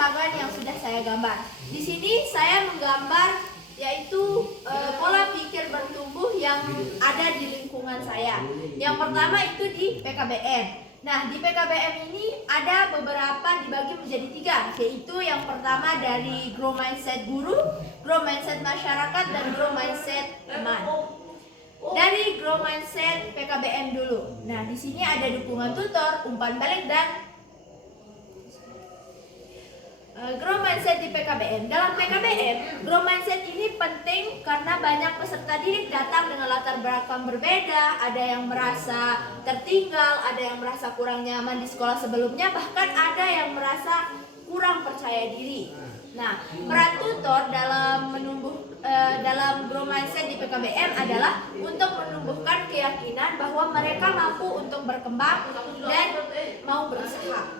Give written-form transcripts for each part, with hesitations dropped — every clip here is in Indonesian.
perkembangan yang sudah saya gambar. Di sini saya menggambar yaitu pola pikir bertumbuh yang ada di lingkungan saya. Yang pertama itu di PKBM. Nah, di PKBM ini ada beberapa dibagi menjadi 3, yaitu yang pertama dari Grow Mindset Guru, Grow Mindset Masyarakat, dan Grow Mindset Teman. Dari Grow Mindset PKBM dulu. Nah, di sini ada dukungan tutor, umpan balik, dan Grow Mindset di PKBM. Dalam PKBM, Grow Mindset ini penting karena banyak peserta didik datang dengan latar belakang berbeda. Ada yang merasa tertinggal, ada yang merasa kurang nyaman di sekolah sebelumnya, bahkan ada yang merasa kurang percaya diri. Nah, peran tutor dalam Grow Mindset di PKBM adalah untuk menumbuhkan keyakinan bahwa mereka mampu untuk berkembang dan mau berusaha.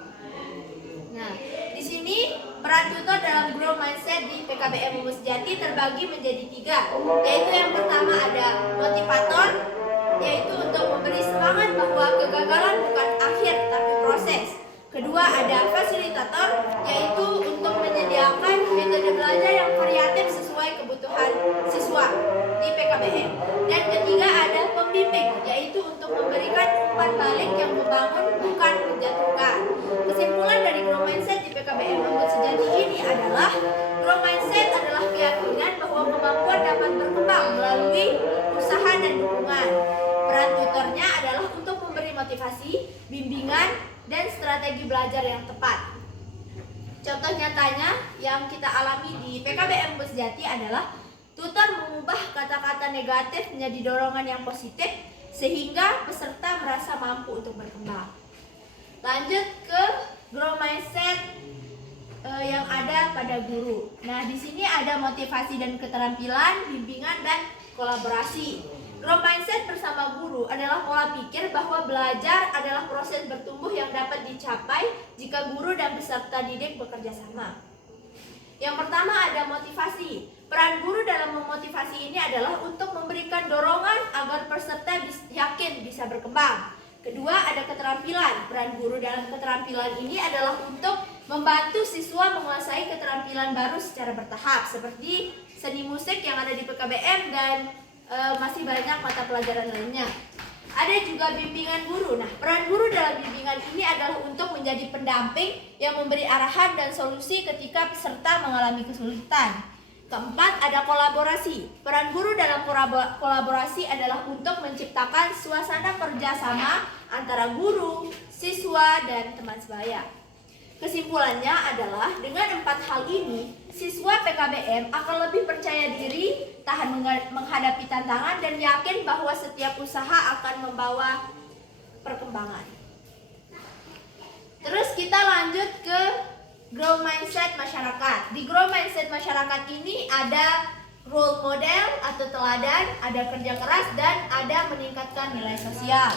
Nah, di sini peran tutor dalam Grow Mindset di PKBM Umus Sejati terbagi menjadi 3, yaitu yang pertama ada motivator, yaitu untuk memberi semangat bahwa kegagalan bukan akhir tapi proses. Kedua ada fasilitator, yaitu untuk menyediakan metode belajar yang variatif sesuai kebutuhan siswa di PKBM. Dan ketiga ada pembimbing, yaitu untuk memberikan umpan balik yang membangun bukan menjatuhkan. Kesimpulan dari Grow Mindset di PKBM Umus Sejati ini adalah Grow Mindset adalah keyakinan bahwa kemampuan dapat berkembang melalui usaha dan dukungan. Peran tutornya adalah untuk memberi motivasi, bimbingan, dan strategi belajar yang tepat. Contoh nyatanya yang kita alami di PKBM Umus Sejati adalah tutor mengubah kata-kata negatif menjadi dorongan yang positif sehingga peserta merasa mampu untuk berkembang. Lanjut ke Grow Mindset yang ada pada guru. Nah, di sini ada motivasi dan keterampilan, bimbingan, dan kolaborasi. Grow Mindset bersama guru adalah pola pikir bahwa belajar adalah proses bertumbuh yang dapat dicapai jika guru dan peserta didik bekerja sama. Yang pertama ada motivasi. Peran guru dalam memotivasi ini adalah untuk memberikan dorongan agar peserta yakin bisa berkembang. Kedua ada keterampilan. Peran guru dalam keterampilan ini adalah untuk membantu siswa menguasai keterampilan baru secara bertahap, seperti seni musik yang ada di PKBM dan masih banyak mata pelajaran lainnya. Ada juga bimbingan guru. Nah, peran guru dalam bimbingan ini adalah untuk menjadi pendamping yang memberi arahan dan solusi ketika peserta mengalami kesulitan. Keempat, ada kolaborasi. Peran guru dalam kolaborasi adalah untuk menciptakan suasana kerjasama antara guru, siswa, dan teman sebaya. Kesimpulannya adalah dengan 4 hal ini, siswa PKBM akan lebih percaya diri, tahan menghadapi tantangan, dan yakin bahwa setiap usaha akan membawa perkembangan. Terus kita lanjut ke Grow Mindset Masyarakat. Di Grow Mindset Masyarakat ini ada role model atau teladan, ada kerja keras, dan ada meningkatkan nilai sosial.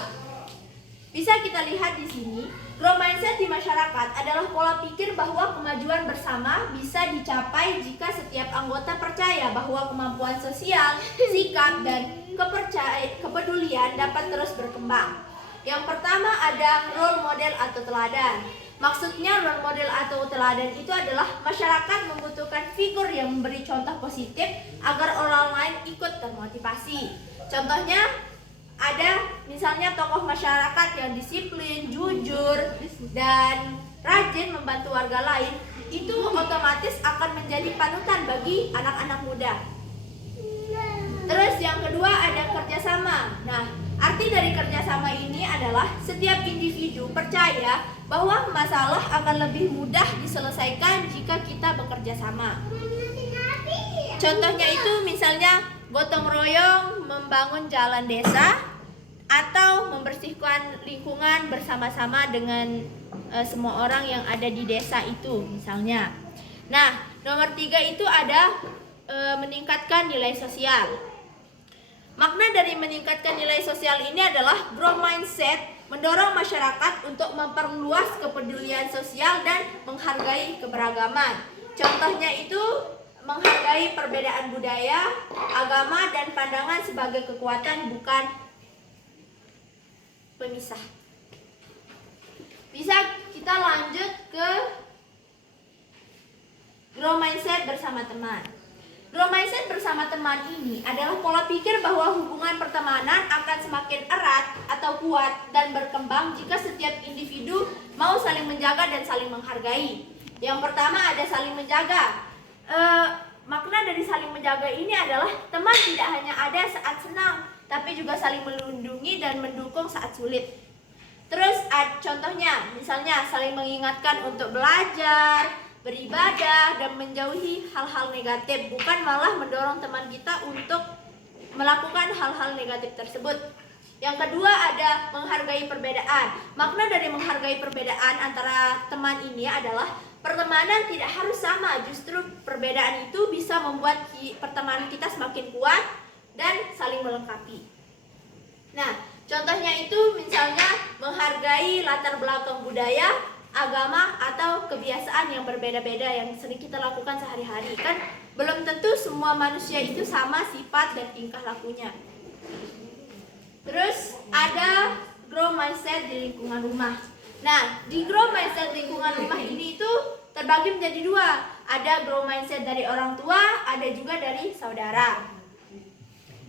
Bisa kita lihat di sini, Grow Mindset di masyarakat adalah pola pikir bahwa kemajuan bersama bisa dicapai jika setiap anggota percaya bahwa kemampuan sosial, sikap, dan kepedulian dapat terus berkembang. Yang pertama ada role model atau teladan. Maksudnya role model atau teladan itu adalah masyarakat membutuhkan figur yang memberi contoh positif agar orang lain ikut termotivasi. Contohnya ada misalnya tokoh masyarakat yang disiplin, jujur, dan rajin membantu warga lain, itu otomatis akan menjadi panutan bagi anak-anak muda. Terus yang kedua ada kerjasama. Nah, arti dari kerjasama ini adalah setiap individu percaya bahwa masalah akan lebih mudah diselesaikan jika kita bekerja sama. Contohnya itu misalnya gotong royong membangun jalan desa atau membersihkan lingkungan bersama-sama dengan semua orang yang ada di desa itu misalnya. Nah, nomor 3 itu ada meningkatkan nilai sosial. Makna dari meningkatkan nilai sosial ini adalah Grow Mindset mendorong masyarakat untuk memperluas kepedulian sosial dan menghargai keberagaman. Contohnya itu menghargai perbedaan budaya, agama, dan pandangan sebagai kekuatan bukan pemisah. Bisa kita lanjut ke mindset bersama teman. Grow mindset bersama teman ini adalah pola pikir bahwa hubungan pertemanan akan semakin erat atau kuat dan berkembang jika setiap individu mau saling menjaga dan saling menghargai. Yang pertama ada saling menjaga. Makna dari saling menjaga ini adalah teman tidak hanya ada saat senang, tapi juga saling melindungi dan mendukung saat sulit. Terus contohnya, misalnya saling mengingatkan untuk belajar, beribadah, dan menjauhi hal-hal negatif, bukan malah mendorong teman kita untuk melakukan hal-hal negatif tersebut. Yang kedua ada menghargai perbedaan. Makna dari menghargai perbedaan antara teman ini adalah pertemanan tidak harus sama, justru perbedaan itu bisa membuat pertemanan kita semakin kuat dan saling melengkapi. Nah, contohnya itu misalnya menghargai latar belakang budaya, agama, atau kebiasaan yang berbeda-beda yang sering kita lakukan sehari-hari. Kan belum tentu semua manusia itu sama sifat dan tingkah lakunya. Terus ada grow mindset di lingkungan rumah. Nah, di grow mindset lingkungan rumah ini itu terbagi menjadi dua. Ada grow mindset dari orang tua, ada juga dari saudara.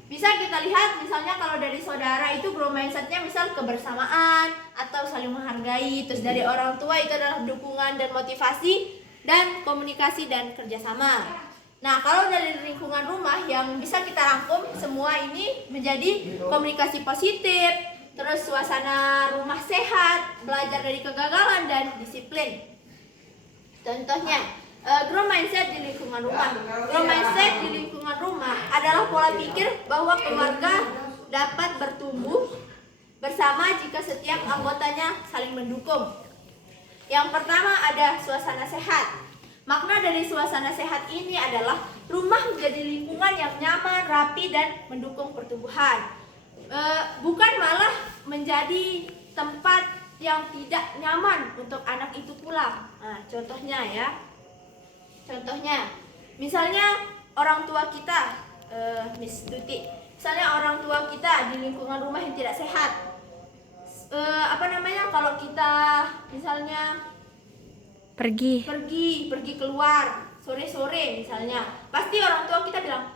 Bisa kita lihat misalnya kalau dari saudara itu grow mindsetnya misal kebersamaan atau saling menghargai. Terus dari orang tua itu adalah dukungan dan motivasi dan komunikasi dan kerjasama. Nah, kalau dari lingkungan rumah yang bisa kita rangkum semua ini menjadi komunikasi positif, terus suasana rumah sehat, belajar dari kegagalan dan disiplin. Contohnya grow mindset di lingkungan rumah. Grow mindset di lingkungan rumah adalah pola pikir bahwa keluarga dapat bertumbuh bersama jika setiap anggotanya saling mendukung. Yang pertama ada suasana sehat. Makna dari suasana sehat ini adalah rumah menjadi lingkungan yang nyaman, rapi, dan mendukung pertumbuhan. Bukan malah menjadi tempat yang tidak nyaman untuk anak itu pulang. Nah, contohnya ya. Contohnya, misalnya orang tua kita, Miss Tuti, misalnya orang tua kita di lingkungan rumah yang tidak sehat. Kalau kita misalnya pergi keluar sore-sore misalnya, pasti orang tua kita bilang,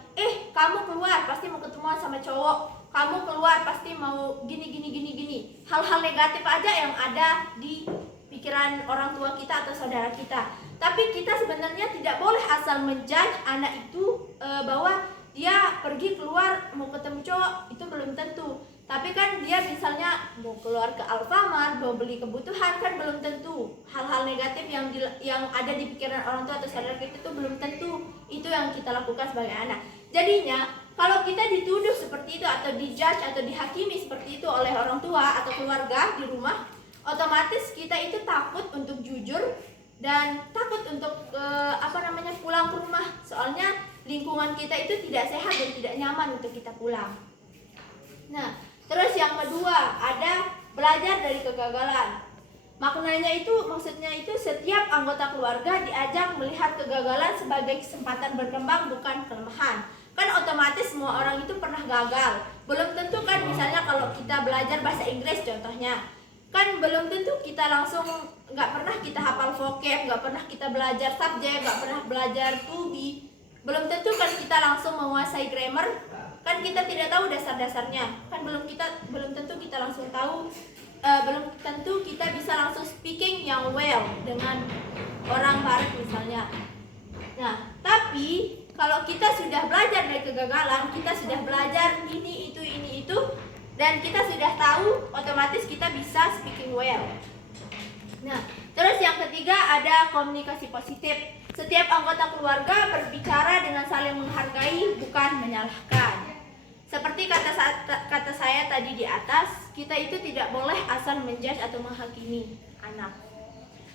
kamu keluar pasti mau ketemuan sama cowok, kamu keluar pasti mau gini. Hal-hal negatif aja yang ada di pikiran orang tua kita atau saudara kita. Tapi kita sebenarnya tidak boleh asal menjudge anak itu bahwa dia pergi keluar mau ketemu cowok, itu belum tentu. Tapi kan dia misalnya mau keluar ke Alfamart, mau beli kebutuhan, kan belum tentu. Hal-hal negatif yang ada di pikiran orang tua atau saudara kita itu belum tentu itu yang kita lakukan sebagai anak. Jadinya kalau kita dituduh seperti itu atau dijudge atau dihakimi seperti itu oleh orang tua atau keluarga di rumah, otomatis kita itu takut untuk jujur dan takut untuk pulang ke rumah, soalnya lingkungan kita itu tidak sehat dan tidak nyaman untuk kita pulang. Nah, terus yang kedua ada belajar dari kegagalan. Maknanya itu, maksudnya itu setiap anggota keluarga diajak melihat kegagalan sebagai kesempatan berkembang, bukan kelemahan. Kan otomatis semua orang itu pernah gagal. Belum tentu kan misalnya kalau kita belajar bahasa Inggris contohnya, kan belum tentu kita langsung nggak pernah kita hafal vocab, nggak pernah kita belajar subjek, nggak pernah belajar to be. Belum tentu kan kita langsung menguasai grammar, kan kita tidak tahu dasar-dasarnya. Kan belum tentu kita langsung tahu, belum tentu kita bisa langsung speaking yang well dengan orang barat misalnya. Nah, tapi kalau kita sudah belajar dari kegagalan, kita sudah belajar ini itu, dan kita sudah tahu, otomatis kita bisa speaking well. Nah, terus yang ketiga ada komunikasi positif. Setiap anggota keluarga berbicara dengan saling menghargai, bukan menyalahkan. Seperti kata saya tadi di atas, kita itu tidak boleh asal menjudge atau menghakimi anak.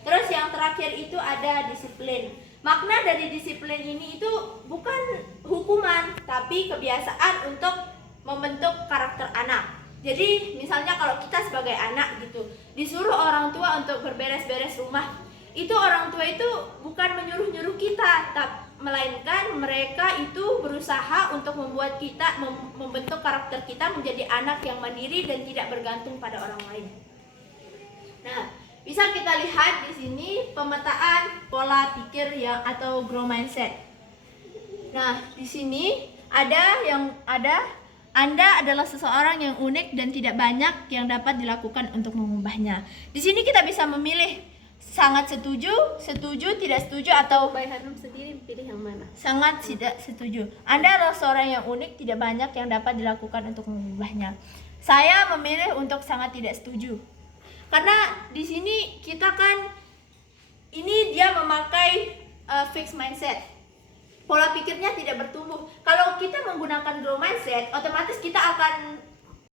Terus yang terakhir itu ada disiplin. Makna dari disiplin ini itu bukan hukuman, tapi kebiasaan untuk membentuk karakter anak. Jadi misalnya kalau kita sebagai anak gitu disuruh orang tua untuk berberes-beres rumah, itu orang tua itu bukan menyuruh-nyuruh kita, melainkan mereka itu berusaha untuk membuat kita membentuk karakter kita menjadi anak yang mandiri dan tidak bergantung pada orang lain. Nah, bisa kita lihat di sini pemetaan pola pikir atau grow mindset. Nah, di sini ada Anda adalah seseorang yang unik dan tidak banyak yang dapat dilakukan untuk mengubahnya. Di sini kita bisa memilih sangat setuju, setuju, tidak setuju, atau Bayi Hanum sendiri pilih yang mana? sangat tidak setuju. Anda adalah seorang yang unik, tidak banyak yang dapat dilakukan untuk mengubahnya. Saya memilih untuk sangat tidak setuju. Karena di sini kita kan ini dia memakai fixed mindset. Pola pikirnya tidak bertumbuh. Kalau kita menggunakan growth mindset, otomatis kita akan